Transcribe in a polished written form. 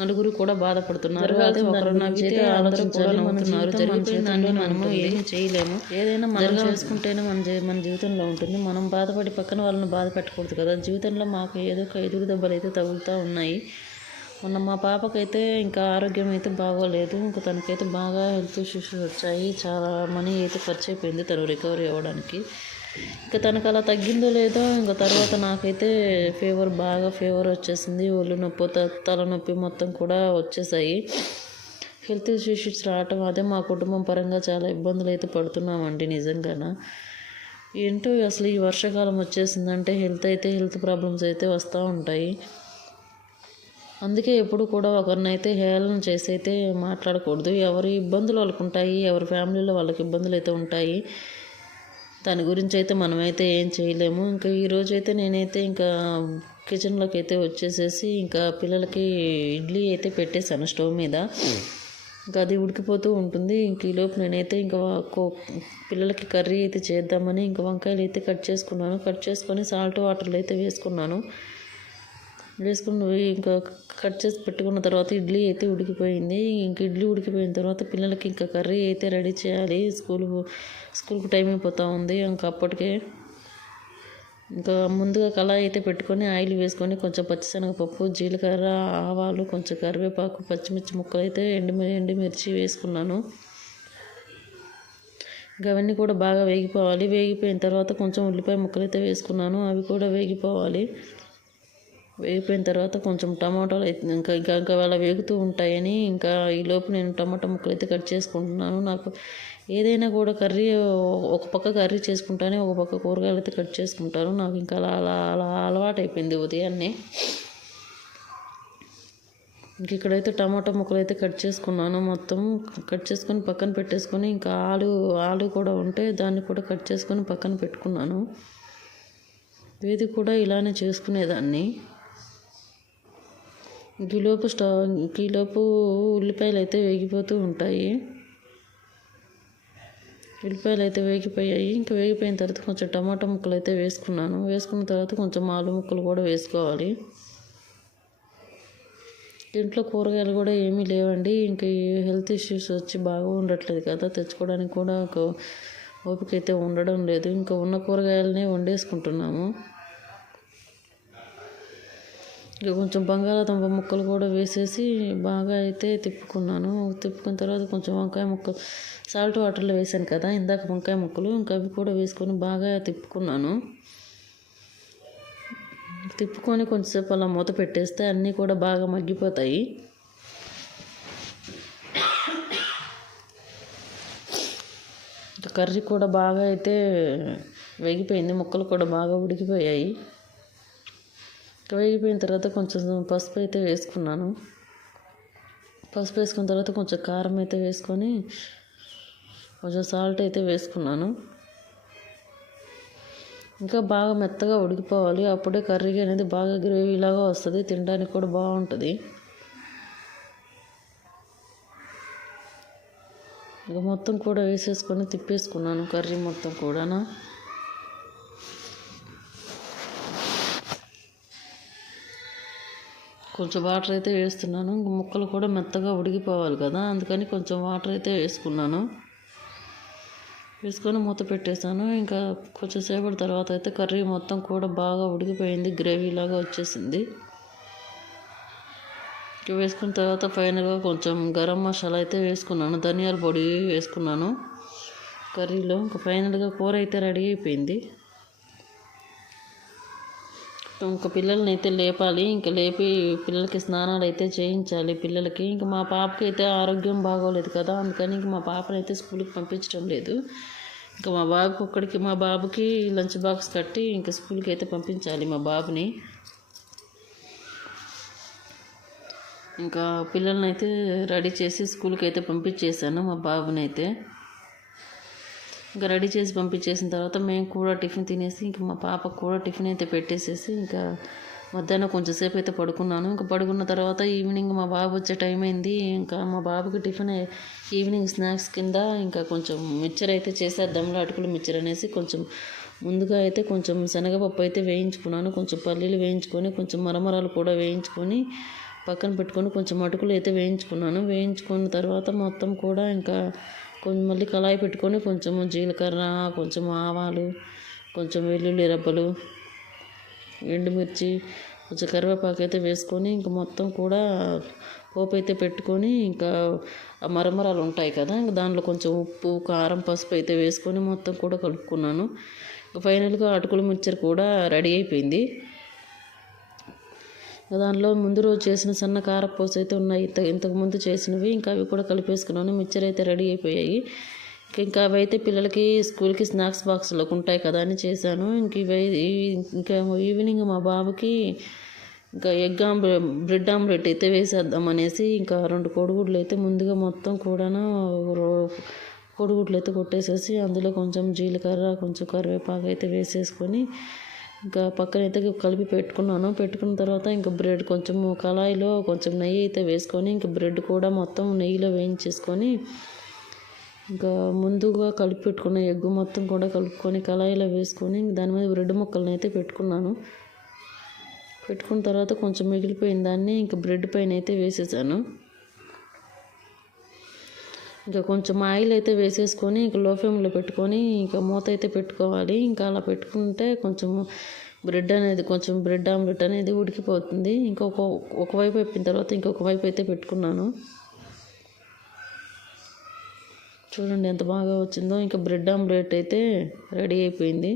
నలుగురు కూడా బాధపడుతున్నారు. అదే ఒకరు నవ్వితే అందరూ కూడా నవ్వుతున్నారు. జరిగిపోయిన దాన్ని మనము ఏమీ చేయలేము. ఏదైనా మనం చేసుకుంటేనే మన జీవితంలో ఉంటుంది. మనం బాధపడి పక్కన వాళ్ళని బాధ పెట్టకూడదు కదా. జీవితంలో మాకు ఏదో ఒక ఎదురు దెబ్బలు అయితే తగులుతూ ఉన్నాయి. మొన్న మా పాపకైతే ఇంకా ఆరోగ్యం అయితే బాగోలేదు. ఇంకా తనకైతే బాగా హెల్త్ ఇష్యూస్ వచ్చాయి. చాలా మనీ అయితే ఖర్చు అయిపోయింది తను రికవరీ అవ్వడానికి. ఇంకా తనకు అలా తగ్గిందో లేదో ఇంకా తర్వాత నాకైతే బాగా ఫీవర్ వచ్చేసింది. ఒళ్ళు నొప్పి, తలనొప్పి మొత్తం కూడా వచ్చేసాయి. హెల్త్ ఇష్యూస్ రావటం అదే మా కుటుంబం పరంగా చాలా ఇబ్బందులు అయితే పడుతున్నామండి నిజంగాన. ఏంటో అసలు ఈ వర్షాకాలం వచ్చేసిందంటే హెల్త్ ప్రాబ్లమ్స్ అయితే వస్తూ ఉంటాయి. అందుకే ఎప్పుడు కూడా ఒకరినైతే హేళన చేసి అయితే మాట్లాడకూడదు. ఎవరి ఇబ్బందులు వాళ్ళకు ఉంటాయి, ఎవరి ఫ్యామిలీలో వాళ్ళకి ఇబ్బందులు అయితే ఉంటాయి. దాని గురించి అయితే మనమైతే ఏం చేయలేము. ఇంకా ఈరోజు అయితే నేనైతే ఇంకా కిచెన్లోకి అయితే వచ్చేసేసి ఇంకా పిల్లలకి ఇడ్లీ అయితే పెట్టేశాను స్టవ్ మీద. ఇంకా అది ఉడికిపోతూ ఉంటుంది. ఇంక ఈలోపు నేనైతే ఇంకా పిల్లలకి కర్రీ అయితే చేద్దామని ఇంకా వంకాయలు అయితే కట్ చేసుకొని సాల్ట్ వాటర్లో అయితే వేసుకుని ఇంకా కట్ చేసి పెట్టుకున్న తర్వాత ఇడ్లీ అయితే ఉడికిపోయింది. ఇంక ఇడ్లీ ఉడికిపోయిన తర్వాత పిల్లలకి ఇంకా కర్రీ అయితే రెడీ చేయాలి. స్కూల్కి టైం అయిపోతూ ఉంది. ఇంకా అప్పటికే ఇంకా ముందుగా కళాయి అయితే పెట్టుకొని ఆయిల్ వేసుకొని కొంచెం పచ్చిశనగపప్పు, జీలకర్ర, ఆవాలు, కొంచెం కరివేపాకు, పచ్చిమిర్చి ముక్కలు అయితే ఎండుమిర్చి వేసుకున్నాను. ఇంకా అవన్నీ కూడా బాగా వేగిపోవాలి. వేగిపోయిన తర్వాత కొంచెం ఉల్లిపాయ ముక్కలు అయితే వేసుకున్నాను. అవి కూడా వేగిపోవాలి. వేగిపోయిన తర్వాత కొంచెం టమాటాలు అయితే ఇంకా అలా వేగుతూ ఉంటాయని ఇంకా ఈలోపు నేను టమాటా ముక్కలు అయితే కట్ చేసుకుంటున్నాను. నాకు ఏదైనా కూడా కర్రీ ఒక పక్క కర్రీ చేసుకుంటానే ఒక పక్క కూరగాయలు అయితే కట్ చేసుకుంటాను. నాకు ఇంకా అలా అలవాటు అయిపోయింది ఉదయాన్నే. ఇంక ఇక్కడైతే టమాటా ముక్కలు అయితే కట్ చేసుకున్నాను. మొత్తం కట్ చేసుకొని పక్కన పెట్టేసుకొని ఇంకా ఆలు కూడా ఉంటే దాన్ని కూడా కట్ చేసుకొని పక్కన పెట్టుకున్నాను. ఇది కూడా ఇలానే చేసుకునేదాన్ని. ఈలోపు ఉల్లిపాయలు అయితే వేగిపోతూ ఉంటాయి. ఉల్లిపాయలు అయితే వేగిపోయాయి. ఇంకా వేగిపోయిన తర్వాత కొంచెం టమాటా ముక్కలు అయితే వేసుకున్న తర్వాత కొంచెం ఆలు ముక్కలు కూడా వేసుకోవాలి. ఇంట్లో కూరగాయలు కూడా ఏమీ లేవండి. ఇంకా హెల్త్ ఇష్యూస్ వచ్చి బాగా ఉండట్లేదు కదా, తెచ్చుకోవడానికి కూడా ఒక ఓపిక అయితే ఉండడం లేదు. ఇంకా ఉన్న కూరగాయలనే వండేసుకుంటున్నాము. ఇక కొంచెం బంగాళాదుంప ముక్కలు కూడా వేసేసి బాగా అయితే తిప్పుకున్న తర్వాత కొంచెం వంకాయ ముక్కలు సాల్ట్ వాటర్లో వేసాను కదా ఇందాక వంకాయ ముక్కలు, ఇంకా అవి కూడా వేసుకొని బాగా తిప్పుకొని కొంచెంసేపు అలా మూత పెట్టేస్తే అన్నీ కూడా బాగా మగ్గిపోతాయి. కర్రీ కూడా బాగా అయితే వేగిపోయింది. ముక్కలు కూడా బాగా ఉడికిపోయాయి. వేగిపోయిన తర్వాత కొంచెం పసుపు అయితే వేసుకున్నాను. పసుపు వేసుకున్న తర్వాత కొంచెం కారం అయితే వేసుకొని కొంచెం సాల్ట్ అయితే వేసుకున్నాను. ఇంకా బాగా మెత్తగా ఉడికిపోవాలి. అప్పుడే కర్రీ అనేది బాగా గ్రేవీలాగా వస్తుంది, తినడానికి కూడా బాగుంటుంది. ఇక మొత్తం కూడా వేసేసుకొని తిప్పేసుకున్నాను కర్రీ మొత్తం కూడా. కొంచెం వాటర్ అయితే వేస్తున్నాను. ముక్కలు కూడా మెత్తగా ఉడికిపోవాలి కదా, అందుకని కొంచెం వాటర్ అయితే వేసుకొని మూత పెట్టేశాను. ఇంకా కొంచెం సేపటి తర్వాత అయితే కర్రీ మొత్తం కూడా బాగా ఉడికిపోయింది, గ్రేవీలాగా వచ్చేసింది. వేసుకున్న తర్వాత ఫైనల్గా కొంచెం గరం మసాలా అయితే వేసుకున్నాను, ధనియాల పొడి వేసుకున్నాను కర్రీలో. ఇంకా ఫైనల్గా కూర అయితే రెడీ అయిపోయింది. ఇంకా పిల్లల్ని అయితే లేపాలి. ఇంకా లేపి పిల్లలకి స్నానాలు అయితే చేయించాలి పిల్లలకి. ఇంకా మా పాపకి అయితే ఆరోగ్యం బాగోలేదు కదా, అందుకని ఇంక మా పాపని అయితే స్కూల్కి పంపించడం లేదు. ఇంకా మా బాబుకి లంచ్ బాక్స్ కట్టి ఇంకా స్కూల్కి అయితే పంపించాలి మా బాబుని. ఇంకా పిల్లల్ని అయితే రెడీ చేసి స్కూల్కి అయితే పంపించేశాను మా బాబుని అయితే. ఇంకా రెడీ చేసి పంపించేసిన తర్వాత మేము కూడా టిఫిన్ తినేసి ఇంకా మా పాపకు కూడా టిఫిన్ అయితే పెట్టేసేసి ఇంకా మధ్యాహ్నం కొంచెంసేపు అయితే పడుకున్నాను. ఇంకా పడుకున్న తర్వాత ఈవినింగ్ మా బాబు వచ్చే టైం అయింది. ఇంకా మా బాబుకి టిఫిన్ ఈవినింగ్ స్నాక్స్ కింద ఇంకా కొంచెం మిక్చర్ అయితే చేసేద్దాంలో అటుకులు మిక్చర్ అనేసి కొంచెం ముందుగా అయితే కొంచెం శనగపప్పు అయితే వేయించుకున్నాను, కొంచెం పల్లీలు వేయించుకొని కొంచెం మరమరాలు కూడా వేయించుకొని పక్కన పెట్టుకొని కొంచెం అటుకులు అయితే వేయించుకున్నాను. వేయించుకున్న తర్వాత మొత్తం కూడా ఇంకా కొంచెం మళ్ళీ కళాయి పెట్టుకొని కొంచెం జీలకర్ర, కొంచెం ఆవాలు, కొంచెం వెల్లుల్లి రెబ్బలు, ఎండుమిర్చి, కొంచెం కరివేపాకు అయితే వేసుకొని ఇంకా మొత్తం కూడా పోపు అయితే పెట్టుకొని ఇంకా మరమరాలు ఉంటాయి కదా, ఇంకా దాంట్లో కొంచెం ఉప్పు, కారం, పసుపు అయితే వేసుకొని మొత్తం కూడా కలుపుకున్నాను. ఫైనల్గా అటుకుల మిక్చర్ కూడా రెడీ అయిపోయింది. దానిలో ముందు రోజు చేసిన సన్న కారపూస అయితే ఉన్నాయి, ఇంతకుముందు చేసినవి, ఇంకా అవి కూడా కలిపేసుకున్నాను. మిక్చర్ అయితే రెడీ అయిపోయాయి. ఇంకా అవి అయితే పిల్లలకి స్కూల్కి స్నాక్స్ బాక్స్లోకి ఉంటాయి కదా అని చేశాను. ఇంకా ఈవినింగ్ మా బాబుకి ఇంకా బ్రెడ్ ఆమ్లెట్ అయితే వేసేద్దాం అనేసి ఇంకా 2 కోడిగుడ్లు అయితే ముందుగా మొత్తం కూడాను కోడిగుడ్లు అయితే కొట్టేసేసి అందులో కొంచెం జీలకర్ర, కొంచెం కరివేపాకు అయితే వేసేసుకొని ఇంకా పక్కనైతే కలిపి పెట్టుకున్నాను. పెట్టుకున్న తర్వాత ఇంకా బ్రెడ్ కొంచెం కళాయిలో కొంచెం నెయ్యి అయితే వేసుకొని ఇంకా బ్రెడ్ కూడా మొత్తం నెయ్యిలో వేయించేసుకొని ఇంకా ముందుగా కలిపి పెట్టుకున్న ఎగ్గు మొత్తం కూడా కలుపుకొని కళాయిలో వేసుకొని దాని మీద బ్రెడ్ ముక్కలను అయితే పెట్టుకున్నాను. పెట్టుకున్న తర్వాత కొంచెం మిగిలిపోయిన దాన్ని ఇంకా బ్రెడ్ పైన అయితే వేసేసాను. ఇంకా కొంచెం ఆయిల్ అయితే వేసేసుకొని ఇంకా లో ఫ్లేమ్లో పెట్టుకొని ఇంకా మూత అయితే పెట్టుకోవాలి. ఇంకా అలా పెట్టుకుంటే కొంచెం బ్రెడ్ ఆమ్లెట్ అనేది ఉడికిపోతుంది. ఒకవైపు అయిపోయిన తర్వాత ఇంకొక వైపు అయితే పెట్టుకున్నాను. చూడండి ఎంత బాగా వచ్చిందో. ఇంకా బ్రెడ్ ఆమ్లెట్ అయితే రెడీ అయిపోయింది.